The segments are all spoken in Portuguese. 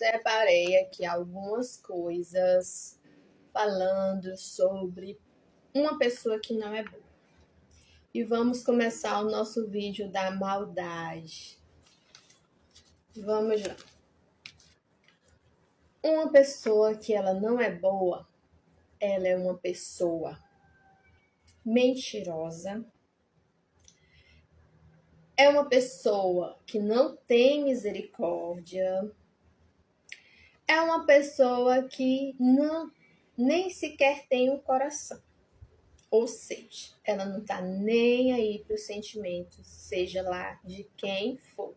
Separei aqui algumas coisas falando sobre uma pessoa que não é boa. E vamos começar o nosso vídeo da maldade. Vamos lá. Uma pessoa que ela não é boa, ela é uma pessoa mentirosa. É uma pessoa que não tem misericórdia. É uma pessoa que nem sequer tem um coração. Ou seja, ela não tá nem aí para os sentimentos, seja lá de quem for.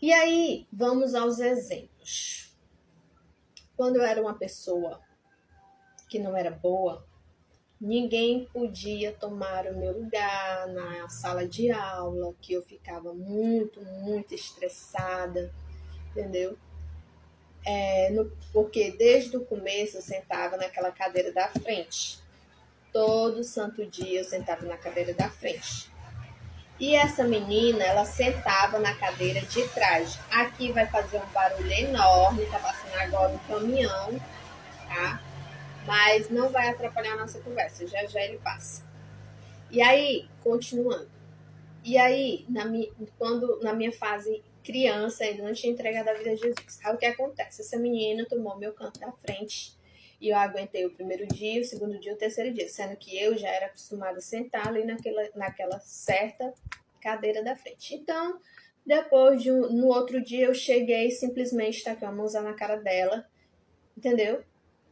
E aí, vamos aos exemplos. Quando eu era uma pessoa que não era boa, ninguém podia tomar o meu lugar na sala de aula, que eu ficava muito estressada, entendeu? Porque desde o começo eu sentava naquela cadeira da frente. Todo santo dia eu sentava na cadeira da frente. E essa menina, ela sentava na cadeira de trás. Aqui vai fazer um barulho enorme, tá passando agora um caminhão, tá? Mas não vai atrapalhar a nossa conversa, já ele passa. E aí, continuando. E aí, quando na minha fase criança, ainda não tinha entregado a vida a Jesus. Aí o que acontece? Essa menina tomou meu canto da frente. E eu aguentei o primeiro dia, o segundo dia, o terceiro dia. Sendo que eu já era acostumada a sentar ali naquela certa cadeira da frente. Então, depois no outro dia, eu cheguei simplesmente taquei uma mãozada na cara dela. Entendeu?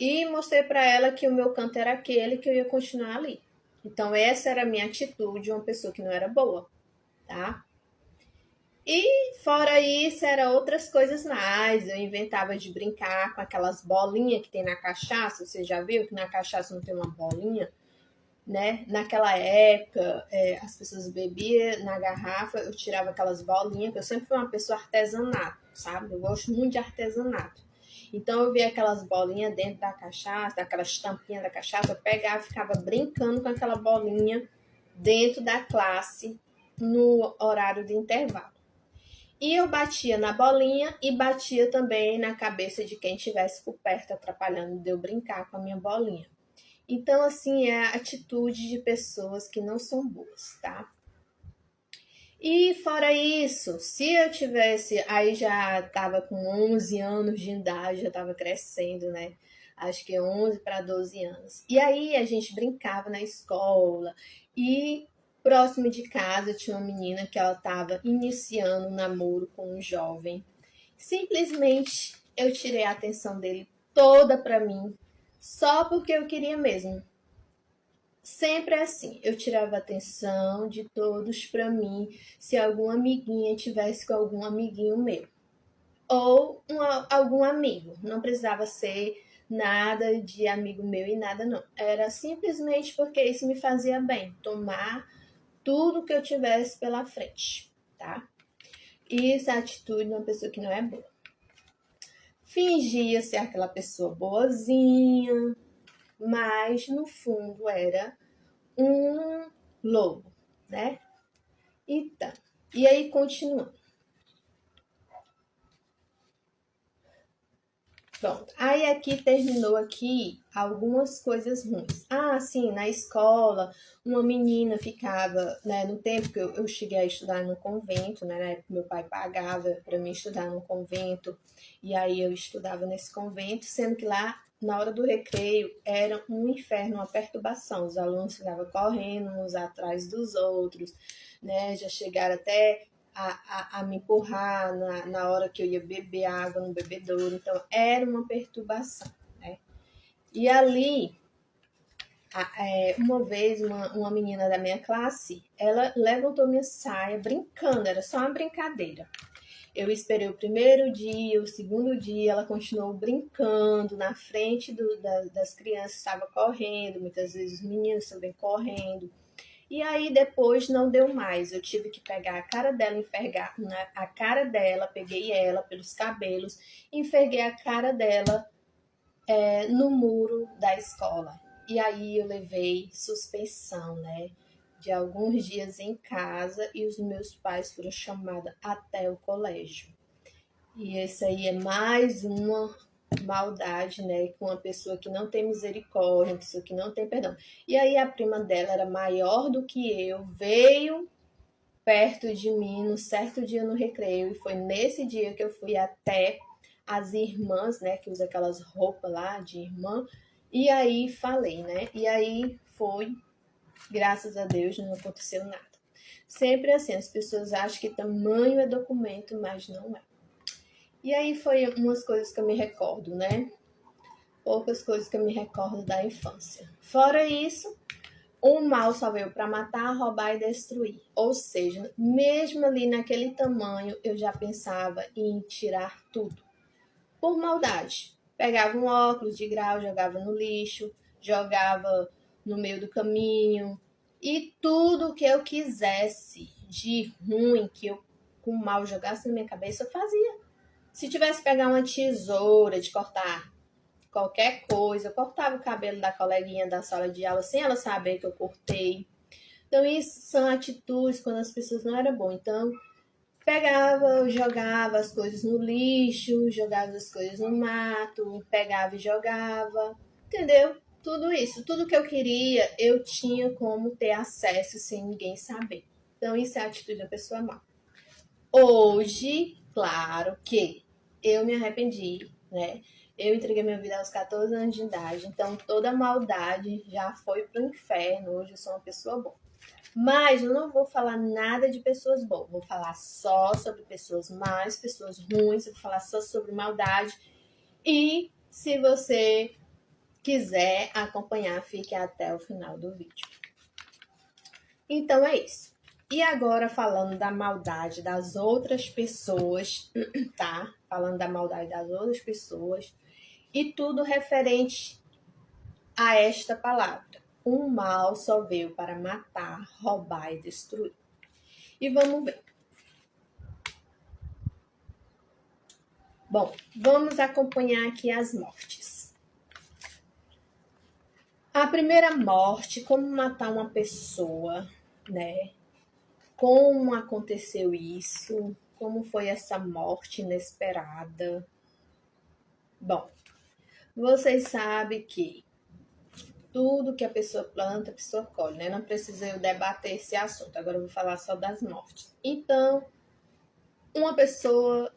E mostrei para ela que o meu canto era aquele, que eu ia continuar ali. Então, essa era a minha atitude de uma pessoa que não era boa, tá? E fora isso, eram outras coisas mais. Eu inventava de brincar com aquelas bolinhas que tem na cachaça. Você já viu que na cachaça não tem uma bolinha? Né? Naquela época, as pessoas bebiam na garrafa, eu tirava aquelas bolinhas, porque eu sempre fui uma pessoa artesanato, sabe? Eu gosto muito de artesanato. Então eu via aquelas bolinhas dentro da cachaça, aquelas tampinhas da cachaça, eu pegava e ficava brincando com aquela bolinha dentro da classe no horário de intervalo. E eu batia na bolinha e batia também na cabeça de quem estivesse por perto, atrapalhando de eu brincar com a minha bolinha. Então, assim, é a atitude de pessoas que não são boas, tá? E fora isso, se eu tivesse, aí já tava com 11 anos de idade, já tava crescendo, né? Acho que 11 para 12 anos. E aí a gente brincava na escola e próximo de casa tinha uma menina que ela tava iniciando um namoro com um jovem. Simplesmente eu tirei a atenção dele toda para mim, só porque eu queria mesmo. Sempre assim, eu tirava a atenção de todos para mim, se alguma amiguinha tivesse com algum amiguinho meu. Ou algum amigo. Não precisava ser nada de amigo meu e nada não. Era simplesmente porque isso me fazia bem. Tomar tudo que eu tivesse pela frente, tá? Isso é a atitude de uma pessoa que não é boa. Fingia ser aquela pessoa boazinha, mas no fundo era um lobo, né? Então, e aí continuando. Pronto, aí aqui terminou aqui algumas coisas ruins. Ah, sim, na escola, uma menina ficava, né, no tempo que eu cheguei a estudar no convento, né, meu pai pagava para mim estudar no convento, e aí eu estudava nesse convento, sendo que lá, na hora do recreio, era um inferno, uma perturbação. Os alunos ficavam correndo uns atrás dos outros, né, já chegaram até a me empurrar na hora que eu ia beber água no bebedouro. Então, era uma perturbação, né? E ali, uma vez, uma menina da minha classe, ela levantou minha saia brincando, era só uma brincadeira. Eu esperei o primeiro dia, o segundo dia, ela continuou brincando na frente das crianças, estava correndo, muitas vezes os meninos também correndo. E aí depois não deu mais. Eu tive que pegar a cara dela, enfergar a cara dela, peguei ela pelos cabelos, enferguei a cara dela no muro da escola. E aí eu levei suspensão, né? De alguns dias em casa e os meus pais foram chamados até o colégio. E essa aí é mais uma maldade, né? Com uma pessoa que não tem misericórdia, uma pessoa que não tem perdão. E aí a prima dela era maior do que eu, veio perto de mim num certo dia no recreio, e foi nesse dia que eu fui até as irmãs, né, que usa aquelas roupas lá de irmã, e aí falei, né? E aí foi, graças a Deus, não aconteceu nada. Sempre assim, as pessoas acham que tamanho é documento, mas não é. E aí foi umas coisas que eu me recordo, né? Poucas coisas que eu me recordo da infância. Fora isso, o mal só veio para matar, roubar e destruir. Ou seja, mesmo ali naquele tamanho, eu já pensava em tirar tudo. Por maldade. Pegava um óculos de grau, jogava no lixo, jogava no meio do caminho. E tudo que eu quisesse de ruim, que eu com mal jogasse na minha cabeça, eu fazia. Se tivesse que pegar uma tesoura de cortar qualquer coisa, eu cortava o cabelo da coleguinha da sala de aula sem ela saber que eu cortei. Então, isso são atitudes quando as pessoas não eram boas. Então, pegava, jogava as coisas no lixo, jogava as coisas no mato, pegava e jogava, entendeu? Tudo isso, tudo que eu queria, eu tinha como ter acesso sem ninguém saber. Então, isso é a atitude da pessoa má. Hoje, claro que eu me arrependi, né? Eu entreguei minha vida aos 14 anos de idade, então toda a maldade já foi pro inferno. Hoje eu sou uma pessoa boa. Mas eu não vou falar nada de pessoas boas, vou falar só sobre pessoas más, pessoas ruins, vou falar só sobre maldade. E se você quiser acompanhar, fique até o final do vídeo. Então é isso. E agora falando da maldade das outras pessoas, tá? Falando da maldade das outras pessoas e tudo referente a esta palavra. O mal só veio para matar, roubar e destruir. E vamos ver. Bom, vamos acompanhar aqui as mortes. A primeira morte, como matar uma pessoa, né? Como aconteceu isso? Como foi essa morte inesperada? Bom, vocês sabem que tudo que a pessoa planta, a pessoa colhe, né? Não precisa eu debater esse assunto. Agora eu vou falar só das mortes. Então, uma pessoa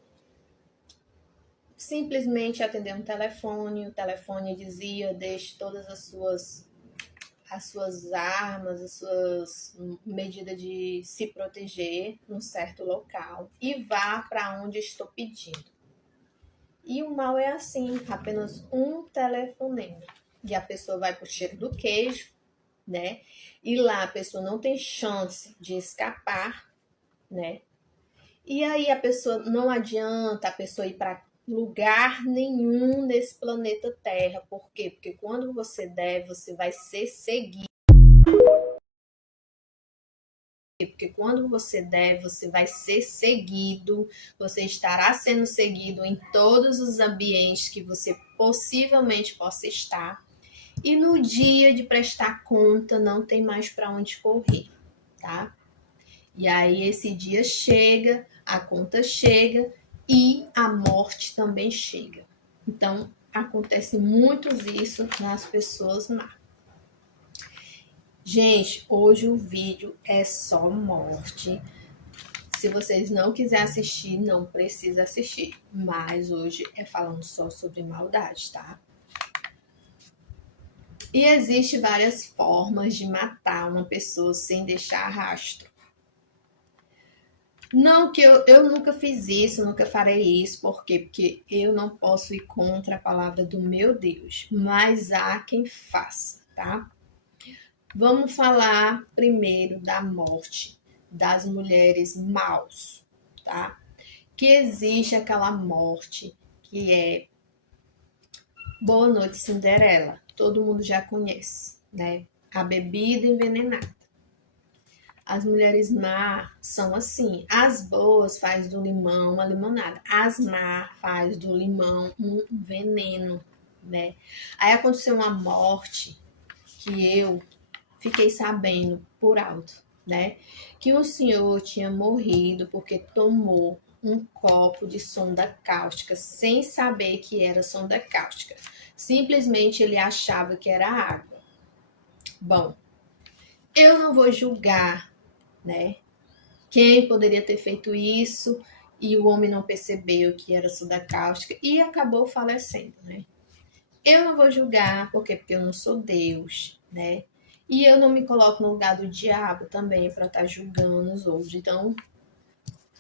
simplesmente atendeu um telefone, o telefone dizia: deixe todas as suas armas, as suas medidas de se proteger num certo local e vá para onde estou pedindo. E o mal é assim, apenas um telefonema. E a pessoa vai pro cheiro do queijo, né? E lá a pessoa não tem chance de escapar, né? E aí a pessoa, não adianta a pessoa ir para lugar nenhum nesse planeta Terra. Por quê? Porque quando você der, você vai ser seguido. Porque quando você der, você vai ser seguido, você estará sendo seguido em todos os ambientes que você possivelmente possa estar. E no dia de prestar conta, não tem mais para onde correr, tá? E aí esse dia chega, a conta chega e a morte também chega. Então, acontece muito isso nas pessoas más. Gente, hoje o vídeo é só morte. Se vocês não quiserem assistir, não precisa assistir. Mas hoje é falando só sobre maldade, tá? E existe várias formas de matar uma pessoa sem deixar rastro. Não que eu nunca fiz isso, nunca farei isso. Por quê? Porque eu não posso ir contra a palavra do meu Deus. Mas há quem faça, tá? Vamos falar primeiro da morte das mulheres maus, tá? Que existe aquela morte que é Boa Noite Cinderela. Todo mundo já conhece, né? A bebida envenenada. As mulheres má são assim. As boas faz do limão uma limonada. As má faz do limão um veneno, né? Aí aconteceu uma morte que eu fiquei sabendo por alto, né? Que um senhor tinha morrido porque tomou um copo de sonda cáustica, sem saber que era sonda cáustica. Simplesmente ele achava que era água. Bom, eu não vou julgar, né? Quem poderia ter feito isso e o homem não percebeu que era soda cáustica e acabou falecendo, né? Eu não vou julgar, porque eu não sou Deus, né? E eu não me coloco no lugar do diabo também para estar julgando os outros. Então,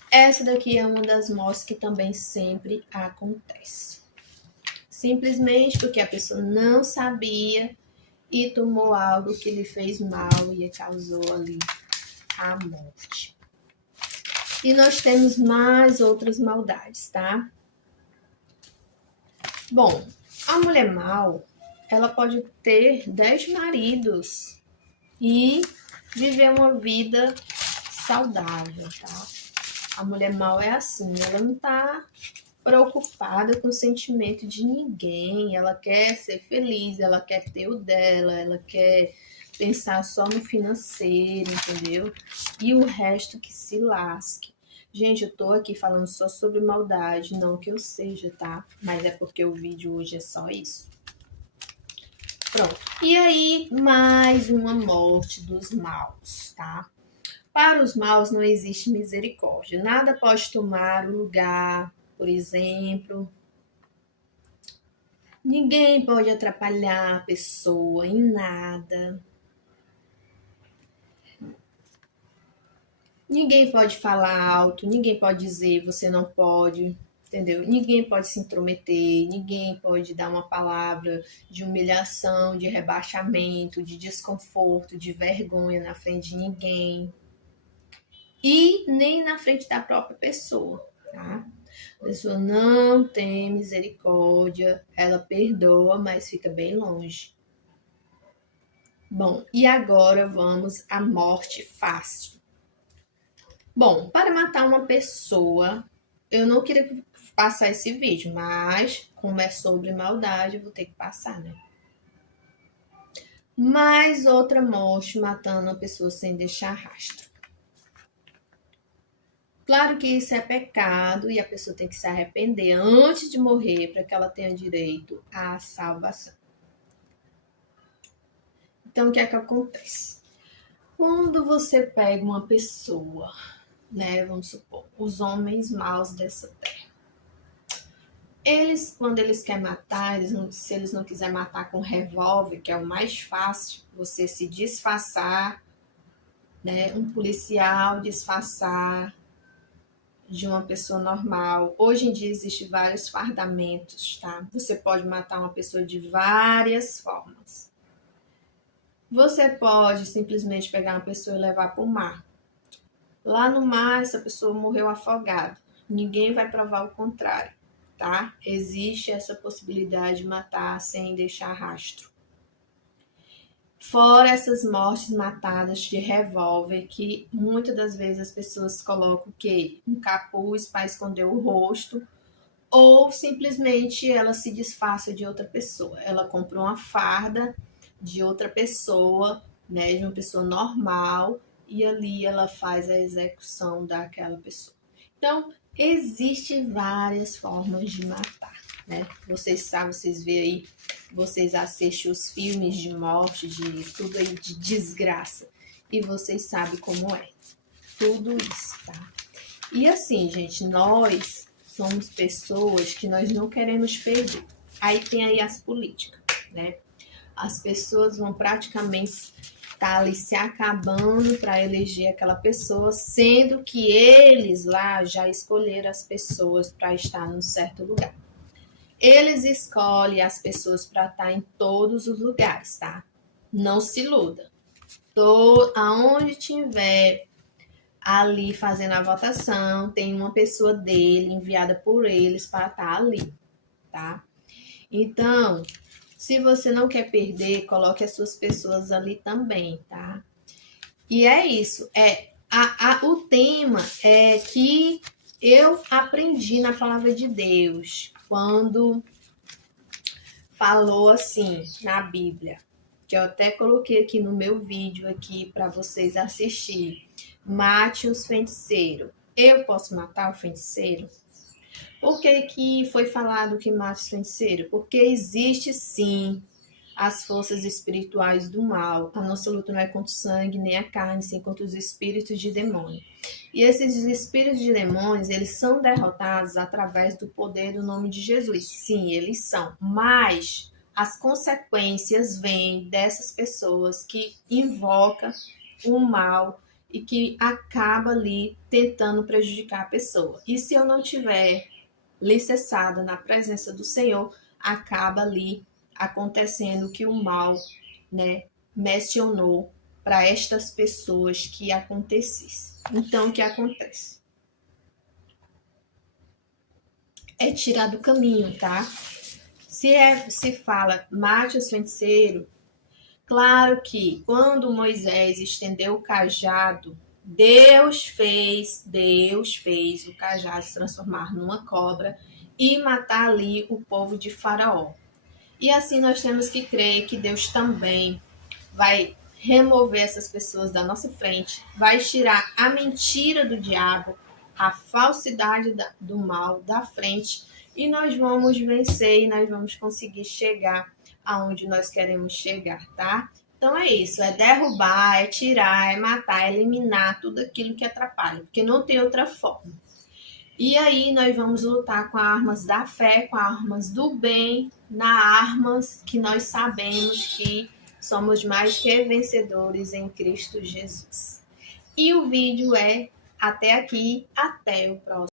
essa daqui é uma das mortes que também sempre acontece. Simplesmente porque a pessoa não sabia e tomou algo que lhe fez mal e causou ali a morte. E nós temos mais outras maldades, tá? Bom, a mulher mal, ela pode ter 10 maridos e viver uma vida saudável, tá? A mulher mal é assim, ela não tá preocupada com o sentimento de ninguém, ela quer ser feliz, ela quer ter o dela, ela quer pensar só no financeiro, entendeu? E o resto que se lasque. Gente, eu tô aqui falando só sobre maldade, não que eu seja, tá? Mas é porque o vídeo hoje é só isso. Pronto. E aí, mais uma morte dos maus, tá? Para os maus não existe misericórdia. Nada pode tomar o lugar, por exemplo. Ninguém pode atrapalhar a pessoa em nada. Ninguém pode falar alto, ninguém pode dizer você não pode, entendeu? Ninguém pode se intrometer, ninguém pode dar uma palavra de humilhação, de rebaixamento, de desconforto, de vergonha na frente de ninguém. E nem na frente da própria pessoa, tá? A pessoa não tem misericórdia, ela perdoa, mas fica bem longe. Bom, e agora vamos à morte fácil. Bom, para matar uma pessoa, eu não queria passar esse vídeo, mas como é sobre maldade, eu vou ter que passar, né? Mais outra morte matando a pessoa sem deixar rastro. Claro que isso é pecado e a pessoa tem que se arrepender antes de morrer para que ela tenha direito à salvação. Então, o que é que acontece? Quando você pega uma pessoa, né, vamos supor, os homens maus dessa terra, quando eles querem matar, se eles não quiserem matar com revólver, que é o mais fácil, você se disfarçar, né, um policial disfarçar de uma pessoa normal. Hoje em dia existem vários fardamentos, tá? Você pode matar uma pessoa de várias formas. Você pode simplesmente pegar uma pessoa e levar para o mar. Lá no mar, essa pessoa morreu afogada. Ninguém vai provar o contrário, tá? Existe essa possibilidade de matar sem deixar rastro. Fora essas mortes matadas de revólver, que muitas das vezes as pessoas colocam o quê? Um capuz para esconder o rosto, ou simplesmente ela se disfarça de outra pessoa. Ela compra uma farda de outra pessoa, né, de uma pessoa normal, e ali ela faz a execução daquela pessoa. Então, existem várias formas de matar, né? Vocês sabem, vocês veem aí, vocês assistem os filmes de morte, de tudo aí, de desgraça, e vocês sabem como é. Tudo isso, tá? E assim, gente, nós somos pessoas que nós não queremos perder. Aí tem aí as políticas, né? As pessoas vão praticamente estar ali se acabando para eleger aquela pessoa, sendo que eles lá já escolheram as pessoas para estar num certo lugar. Eles escolhem as pessoas para estar em todos os lugares, tá? Não se iluda. Aonde tiver ali fazendo a votação, tem uma pessoa dele enviada por eles para estar ali, tá? Então, se você não quer perder, coloque as suas pessoas ali também, tá? E é isso. O tema é que eu aprendi na palavra de Deus quando falou assim na Bíblia, que eu até coloquei aqui no meu vídeo aqui para vocês assistirem. Mate os feiticeiros. Eu posso matar o feiticeiro? Por que que foi falado que mata o feiticeiro? Porque existe sim as forças espirituais do mal. A nossa luta não é contra o sangue nem a carne, sim contra os espíritos de demônio. E esses espíritos de demônios, eles são derrotados através do poder do nome de Jesus. Sim, eles são. Mas as consequências vêm dessas pessoas que invocam o mal e que acaba ali tentando prejudicar a pessoa. E se eu não tiver licenciada na presença do Senhor, acaba ali acontecendo que o mal, né, mencionou para estas pessoas que acontecesse. Então, o que acontece? É tirar do caminho, tá? Se fala mate os feiticeiros, claro que quando Moisés estendeu o cajado, Deus fez o cajado se transformar numa cobra e matar ali o povo de Faraó. E assim nós temos que crer que Deus também vai remover essas pessoas da nossa frente, vai tirar a mentira do diabo, a falsidade do mal da frente e nós vamos vencer e nós vamos conseguir chegar aonde nós queremos chegar, tá? Então é isso, é derrubar, é tirar, é matar, é eliminar tudo aquilo que atrapalha, porque não tem outra forma. E aí nós vamos lutar com armas da fé, com armas do bem, na armas que nós sabemos que somos mais que vencedores em Cristo Jesus. E o vídeo é até aqui, até o próximo.